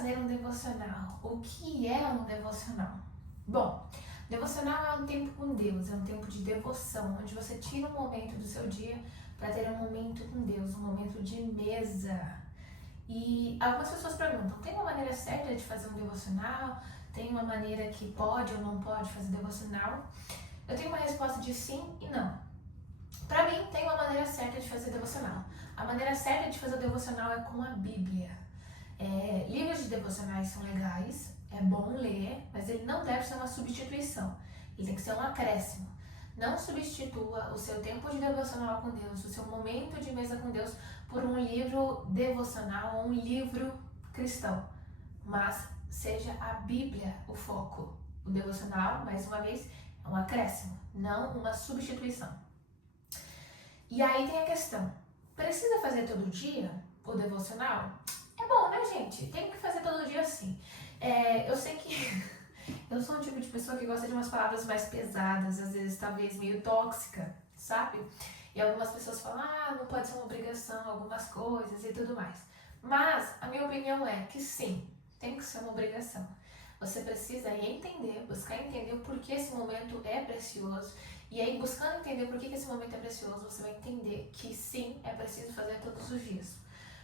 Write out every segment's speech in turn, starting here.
fazer um devocional? O que é um devocional? Bom, devocional é um tempo com Deus, é um tempo de devoção, onde você tira um momento do seu dia para ter um momento com Deus, um momento de mesa. E algumas pessoas perguntam, tem uma maneira certa de fazer um devocional? Tem uma maneira que pode ou não pode fazer devocional? Eu tenho uma resposta de sim e não. Para mim, tem uma maneira certa de fazer devocional. A maneira certa de fazer devocional é com a Bíblia. Livros de devocionais são legais, é bom ler, mas ele não deve ser uma substituição. Ele tem que ser um acréscimo. Não substitua o seu tempo de devocional com Deus, o seu momento de mesa com Deus, por um livro devocional ou um livro cristão. Mas seja a Bíblia o foco. O devocional, mais uma vez, é um acréscimo, não uma substituição. E aí tem a questão, precisa fazer todo dia o devocional? É bom, né, gente? Tem que fazer todo dia sim. Eu sei que eu sou um tipo de pessoa que gosta de umas palavras mais pesadas, às vezes talvez meio tóxica, sabe? E algumas pessoas falam, não pode ser uma obrigação, algumas coisas e tudo mais. Mas a minha opinião é que sim, tem que ser uma obrigação. Você precisa entender, buscar entender o porquê esse momento é precioso. E aí, buscando entender por que esse momento é precioso, você vai entender que sim, é preciso fazer todos os dias.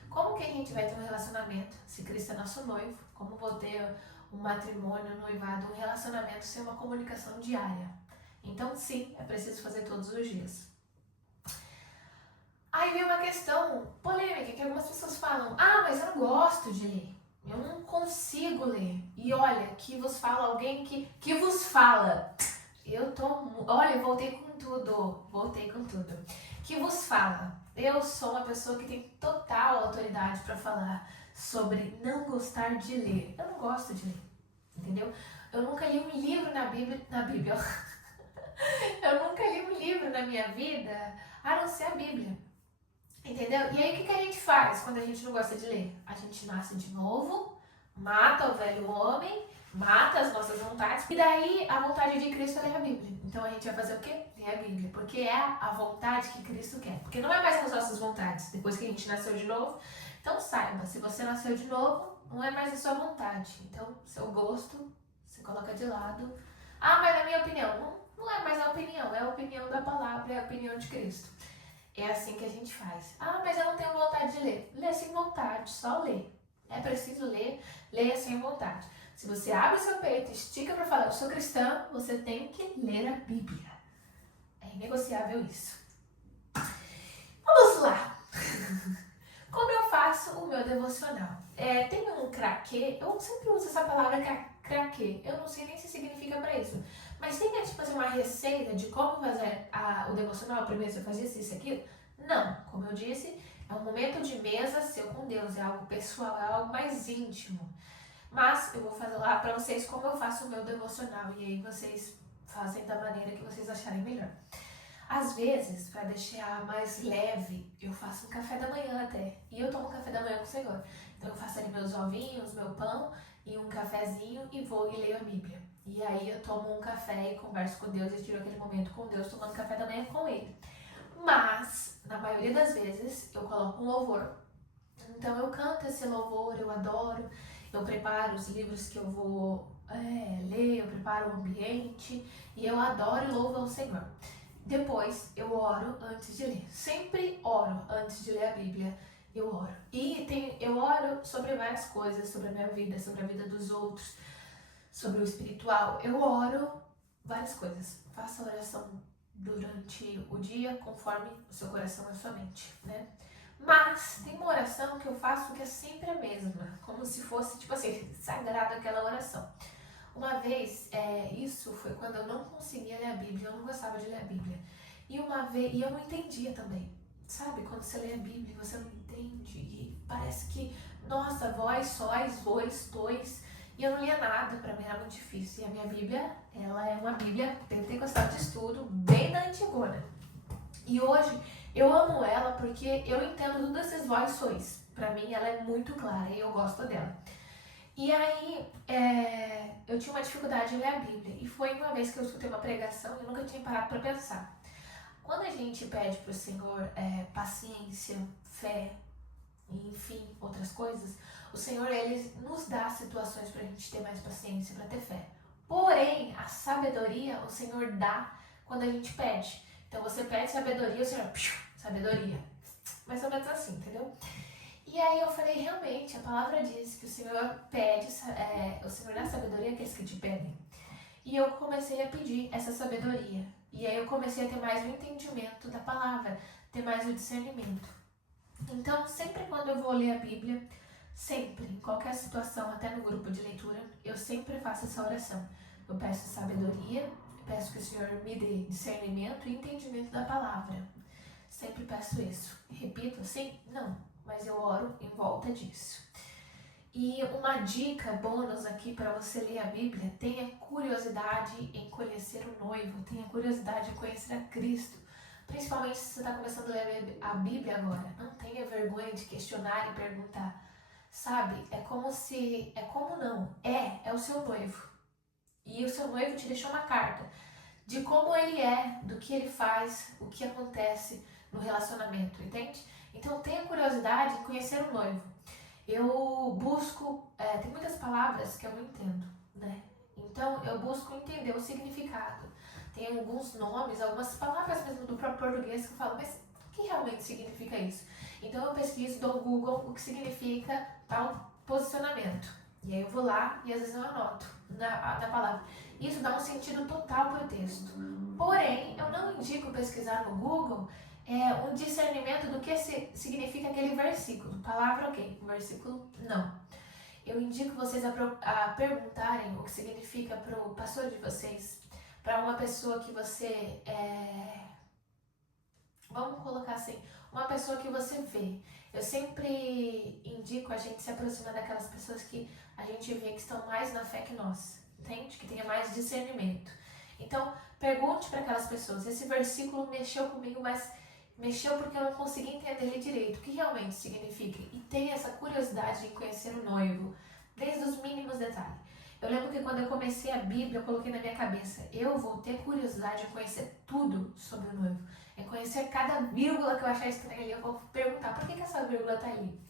Como que a gente vai ter um relacionamento, se Cristo é nosso noivo, como vou ter um matrimônio, um noivado, um relacionamento sem uma comunicação diária? Então, sim, é preciso fazer todos os dias. Aí vem uma questão polêmica, que algumas pessoas falam, mas eu não gosto de ler, eu não consigo ler. E olha, que vos fala alguém que vos fala. Eu voltei com tudo. Que vos fala. Eu sou uma pessoa que tem total autoridade para falar sobre não gostar de ler. Eu não gosto de ler, entendeu? Eu nunca li um livro na Bíblia. Eu nunca li um livro na minha vida, a não ser a Bíblia. Entendeu? E aí o que a gente faz quando a gente não gosta de ler? A gente nasce de novo, mata o velho homem, mata as nossas vontades, e daí a vontade de Cristo é ler a Bíblia. Então a gente vai fazer o quê? Ler a Bíblia, porque é a vontade que Cristo quer. Porque não é mais as nossas vontades, depois que a gente nasceu de novo. Então saiba, se você nasceu de novo, não é mais a sua vontade. Então, seu gosto, você coloca de lado. Mas na minha opinião, não é mais a opinião, é a opinião da palavra, é a opinião de Cristo. É assim que a gente faz. Mas eu não tenho vontade de ler. Lê sem vontade, só lê. É preciso ler, leia sem vontade. Se você abre o seu peito, estica para falar, eu sou cristã, você tem que ler a Bíblia. É inegociável isso. Vamos lá! Como eu faço o meu devocional? Tem um craquê, eu sempre uso essa palavra craquê, eu não sei nem se significa para isso. Mas tem que fazer uma receita de como fazer o devocional, primeiro você faz isso e aquilo? Não, como eu disse, é um momento de mesa seu com Deus, é algo pessoal, é algo mais íntimo. Mas eu vou fazer lá para vocês como eu faço o meu devocional e aí vocês fazem da maneira que vocês acharem melhor. Às vezes, para deixar mais leve, eu faço um café da manhã até. E eu tomo café da manhã com o Senhor. Então eu faço ali meus ovinhos, meu pão e um cafezinho e vou e leio a Bíblia. E aí eu tomo um café e converso com Deus e tiro aquele momento com Deus tomando café da manhã com Ele. Mas, na maioria das vezes, eu coloco um louvor. Então eu canto esse louvor, eu adoro. Eu preparo os livros que eu vou ler, eu preparo o ambiente e eu adoro e louvo ao Senhor. Depois eu oro antes de ler. Sempre oro antes de ler a Bíblia. Eu oro. E eu oro sobre várias coisas, sobre a minha vida, sobre a vida dos outros, sobre o espiritual. Eu oro várias coisas. Faça oração durante o dia, conforme o seu coração e a sua mente, né? Mas tem uma oração que eu faço que é sempre a mesma, como se fosse, tipo assim, sagrada aquela oração. Uma vez, isso foi quando eu não conseguia ler a Bíblia, eu não gostava de ler a Bíblia. E eu não entendia também. Sabe, quando você lê a Bíblia e você não entende, e parece que, nossa, vós, sois, vois, tois, e eu não lia nada, pra mim era muito difícil. E a minha Bíblia, ela é uma Bíblia pentecostal de estudo, bem da antigona. E hoje, eu amo ela porque eu entendo tudo esses vós, sois. Pra mim, ela é muito clara e eu gosto dela. E aí, eu tinha uma dificuldade em ler a Bíblia. E foi uma vez que eu escutei uma pregação e eu nunca tinha parado para pensar. Quando a gente pede para o Senhor paciência, fé, enfim, outras coisas, O Senhor, Ele nos dá situações pra gente ter mais paciência, pra ter fé. Porém, a sabedoria o Senhor dá quando a gente pede. Então você pede sabedoria, o Senhor, sabedoria. Mais ou menos assim, entendeu? E aí eu falei, realmente, a palavra diz que o Senhor pede, o Senhor dá sabedoria àqueles que te pedem. E eu comecei a pedir essa sabedoria. E aí eu comecei a ter mais o entendimento da palavra, ter mais o discernimento. Então, sempre quando eu vou ler a Bíblia, sempre, em qualquer situação, até no grupo de leitura, eu sempre faço essa oração. Eu peço sabedoria, peço que o Senhor me dê discernimento e entendimento da palavra. Sempre peço isso. Repito assim? Não, mas eu oro em volta disso. E uma dica bônus aqui para você ler a Bíblia: tenha curiosidade em conhecer o noivo, tenha curiosidade em conhecer a Cristo. Principalmente se você está começando a ler a Bíblia agora. Não tenha vergonha de questionar e perguntar. Sabe? É como não. É o seu noivo. E o seu noivo te deixou uma carta de como ele é, do que ele faz, o que acontece no relacionamento, entende? Então tenha curiosidade em conhecer o noivo. Eu busco, tem muitas palavras que eu não entendo, né? Então eu busco entender o significado. Tem alguns nomes, algumas palavras mesmo do próprio português que eu falo, mas o que realmente significa isso? Então eu pesquiso, dou Google o que significa tal posicionamento. E aí eu vou lá e às vezes eu anoto na palavra. Isso dá um sentido total para o texto. Porém, eu não indico pesquisar no Google um discernimento do que significa aquele versículo. Palavra ok, versículo não. Eu indico vocês a perguntarem o que significa para o pastor de vocês, para uma pessoa que você vamos colocar assim, uma pessoa que você vê. Eu sempre indico a gente se aproximar daquelas pessoas que a gente vê que estão mais na fé que nós, entende? Que tenha mais discernimento. Então, pergunte para aquelas pessoas. Esse versículo mexeu comigo, mas mexeu porque eu não consegui entender ele direito, o que realmente significa. E tenha essa curiosidade de conhecer o noivo, desde os mínimos detalhes. Eu lembro que quando eu comecei a Bíblia, eu coloquei na minha cabeça, eu vou ter curiosidade de conhecer tudo sobre o noivo. É conhecer cada vírgula que eu achar estranha ali, eu vou perguntar, por que essa vírgula está ali?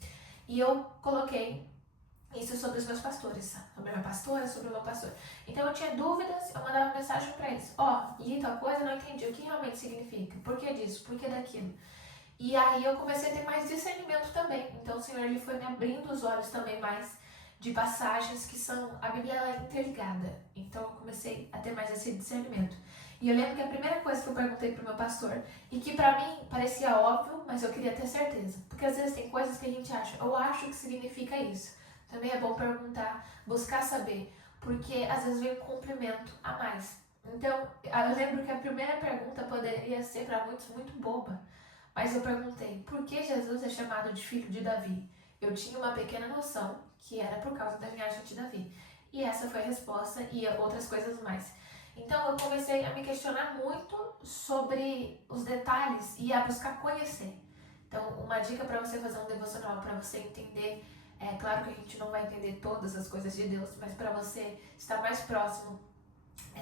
E eu coloquei isso sobre os meus pastores, sobre a minha pastora, sobre o meu pastor. Então eu tinha dúvidas, eu mandava mensagem para eles, li tal coisa, não entendi, o que realmente significa? Por que disso? Por que daquilo? E aí eu comecei a ter mais discernimento também. Então o Senhor ele foi me abrindo os olhos também mais de passagens que são, a Bíblia ela é interligada. Então eu comecei a ter mais esse discernimento. E eu lembro que a primeira coisa que eu perguntei pro meu pastor, e que pra mim parecia óbvio, mas eu queria ter certeza. Porque às vezes tem coisas que a gente acha, eu acho que significa isso. Também é bom perguntar, buscar saber, porque às vezes vem um cumprimento a mais. Então, eu lembro que a primeira pergunta poderia ser para muitos muito boba, mas eu perguntei, por que Jesus é chamado de filho de Davi? Eu tinha uma pequena noção que era por causa da linhagem de Davi. E essa foi a resposta e outras coisas mais. Então eu comecei a me questionar muito sobre os detalhes e a buscar conhecer. Então, uma dica para você fazer um devocional, para você entender. É claro que a gente não vai entender todas as coisas de Deus, mas para você estar mais próximo,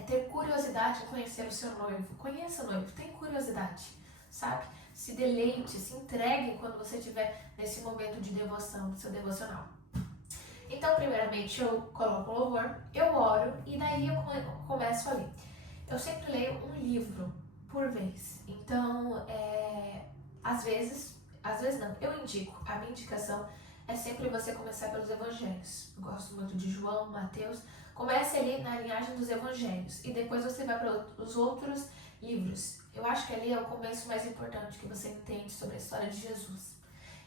ter curiosidade em conhecer o seu noivo. Conheça o noivo, tem curiosidade, sabe? Se deleite, se entregue quando você estiver nesse momento de devoção, do seu devocional. Então, primeiramente, eu coloco o louvor, eu oro e daí eu começo a ler. Eu sempre leio um livro por vez. Então, às vezes não, eu indico, a minha indicação é sempre você começar pelos evangelhos. Eu gosto muito de João, Mateus. Comece ali na linhagem dos evangelhos e depois você vai para os outros livros. Eu acho que ali é o começo mais importante que você entende sobre a história de Jesus.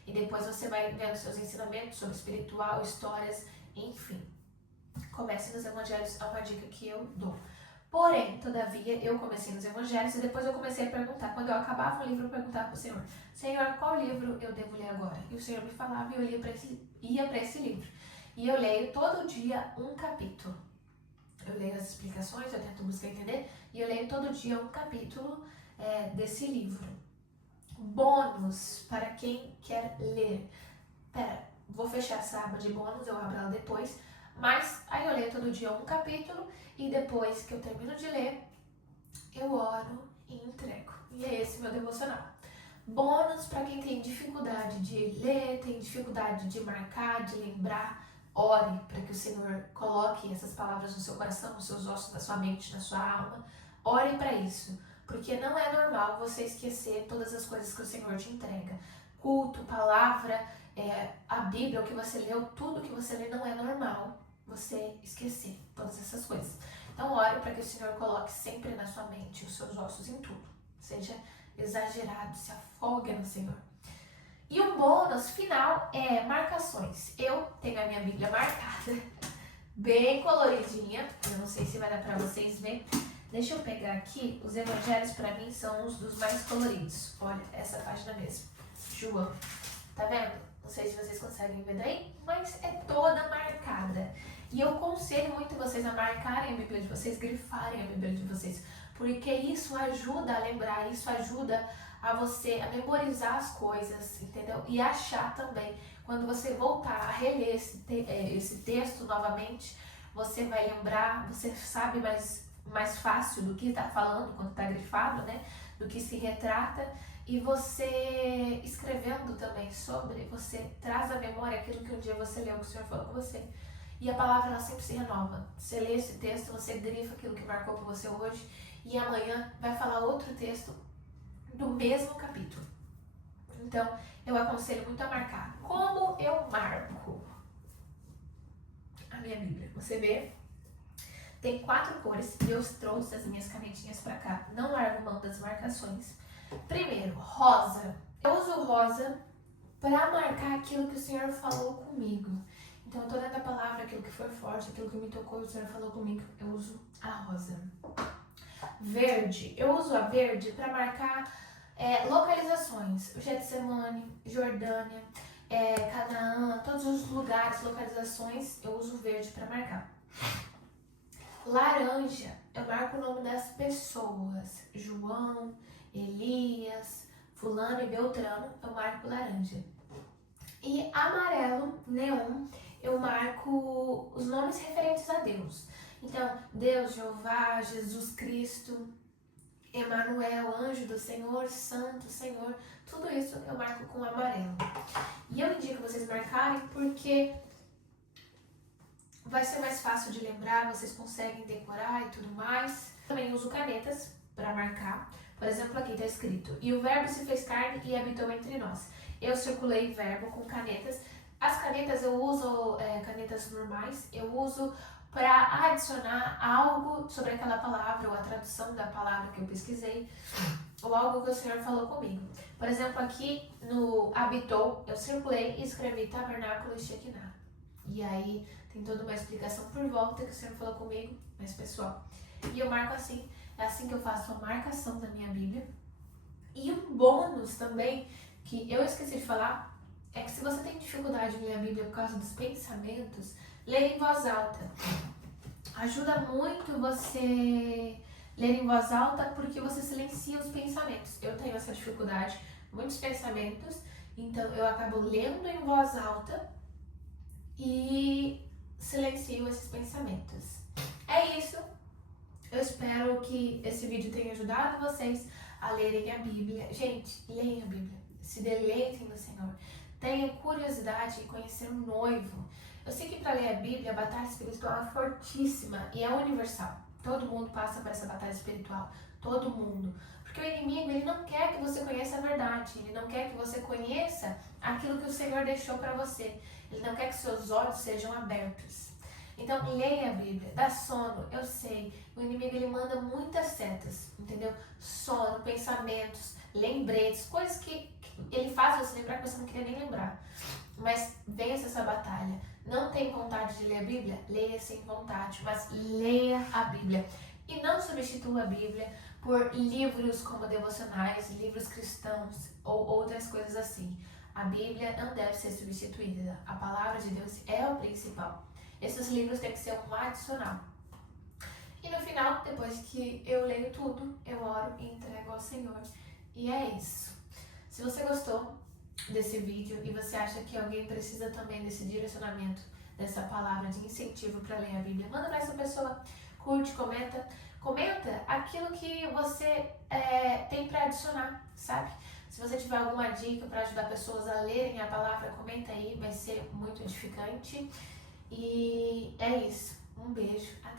E depois você vai vendo seus ensinamentos sobre espiritual, histórias, enfim. Comece nos evangelhos, é uma dica que eu dou. Porém, todavia, eu comecei nos evangelhos e depois eu comecei a perguntar. Quando eu acabava um livro, eu perguntava para o Senhor, Senhor, qual livro eu devo ler agora? E o Senhor me falava e eu ia para esse livro. E eu leio todo dia um capítulo. Eu leio as explicações, eu tento buscar entender, e eu leio todo dia um capítulo desse livro. Bônus para quem quer ler. Vou fechar essa aba de bônus, eu abro ela depois. Mas aí eu leio todo dia um capítulo e depois que eu termino de ler, eu oro e entrego. E é esse meu devocional. Bônus para quem tem dificuldade de ler, tem dificuldade de marcar, de lembrar. Ore para que o Senhor coloque essas palavras no seu coração, nos seus ossos, na sua mente, na sua alma. Ore para isso, porque não é normal você esquecer todas as coisas que o Senhor te entrega. Culto, palavra, a Bíblia, o que você leu, tudo que você lê, não é normal você esquecer todas essas coisas. Então ore para que o Senhor coloque sempre na sua mente os seus ossos em tudo. Seja exagerado, se afogue no Senhor. E o bônus final é marcações. Eu tenho a minha Bíblia marcada, bem coloridinha. Eu não sei se vai dar para vocês verem. Deixa eu pegar aqui. Os evangelhos para mim são uns dos mais coloridos. Olha, essa página mesmo. João. Tá vendo? Não sei se vocês conseguem ver daí, mas é toda marcada. E eu aconselho muito vocês a marcarem a Bíblia de vocês, grifarem a Bíblia de vocês. Porque isso ajuda a lembrar, isso ajuda a você a memorizar as coisas, entendeu? E achar também. Quando você voltar a reler esse texto novamente, você vai lembrar, você sabe mais fácil do que está falando quando está grifado, né? Do que se retrata. E você escrevendo também sobre, você traz à memória aquilo que um dia você leu, que o Senhor falou com você. E a palavra ela sempre se renova. Você lê esse texto, você grifa aquilo que marcou com você hoje, e amanhã vai falar outro texto do mesmo capítulo. Então, eu aconselho muito a marcar. Como eu marco a minha Bíblia? Você vê, tem 4 cores. Eu trouxe as minhas canetinhas pra cá. Não largo mão das marcações. Primeiro, rosa. Eu uso rosa pra marcar aquilo que o Senhor falou comigo. Então, toda a palavra, aquilo que foi forte, aquilo que me tocou, o Senhor falou comigo, eu uso a rosa. Verde. Eu uso a verde para marcar localizações. O Getsemane, Jordânia, Canaã, todos os lugares, localizações, eu uso verde para marcar. Laranja. Eu marco o nome das pessoas. João, Elias, fulano e Beltrano, eu marco laranja. E amarelo, neon, eu marco os nomes referentes a Deus. Então, Deus, Jeová, Jesus Cristo, Emanuel, anjo do Senhor, santo Senhor, tudo isso eu marco com amarelo. E eu indico vocês marcarem porque vai ser mais fácil de lembrar, vocês conseguem decorar e tudo mais. Também uso canetas para marcar. Por exemplo, aqui está escrito: e o verbo se fez carne e habitou entre nós. Eu circulei verbo com canetas. As canetas eu uso canetas normais, eu uso para adicionar algo sobre aquela palavra, ou a tradução da palavra que eu pesquisei, ou algo que o Senhor falou comigo. Por exemplo, aqui no habitou, eu circulei e escrevi tabernáculo e Shekinah. E aí tem toda uma explicação por volta que o Senhor falou comigo, mais pessoal. E eu marco assim, é assim que eu faço a marcação da minha Bíblia. E um bônus também, que eu esqueci de falar, é que se você tem dificuldade em ler a Bíblia por causa dos pensamentos, leia em voz alta. Ajuda muito você ler em voz alta porque você silencia os pensamentos. Eu tenho essa dificuldade, muitos pensamentos, então eu acabo lendo em voz alta e silencio esses pensamentos. É isso. Eu espero que esse vídeo tenha ajudado vocês a lerem a Bíblia. Gente, leiam a Bíblia. Se deleitem no Senhor. Tenham curiosidade em conhecer o noivo. Eu sei que para ler a Bíblia, a batalha espiritual é fortíssima e é universal. Todo mundo passa por essa batalha espiritual. Todo mundo. Porque o inimigo, ele não quer que você conheça a verdade. Ele não quer que você conheça aquilo que o Senhor deixou para você. Ele não quer que seus olhos sejam abertos. Então, leia a Bíblia, dá sono, eu sei, o inimigo ele manda muitas setas, entendeu? Sono, pensamentos, lembretes, coisas que ele faz você lembrar que você não queria nem lembrar. Mas vença essa batalha. Não tem vontade de ler a Bíblia? Leia sem vontade, mas leia a Bíblia. E não substitua a Bíblia por livros como devocionais, livros cristãos ou outras coisas assim. A Bíblia não deve ser substituída. A palavra de Deus é o principal. Esses livros têm que ser um adicional. E no final, depois que eu leio tudo, eu oro e entrego ao Senhor. E é isso. Se você gostou desse vídeo e você acha que alguém precisa também desse direcionamento, dessa palavra de incentivo para ler a Bíblia, manda para essa pessoa, curte, comenta, Comenta aquilo que você tem para adicionar, sabe? Se você tiver alguma dica para ajudar pessoas a lerem a palavra, comenta aí, vai ser muito edificante. E é isso. Um beijo. Até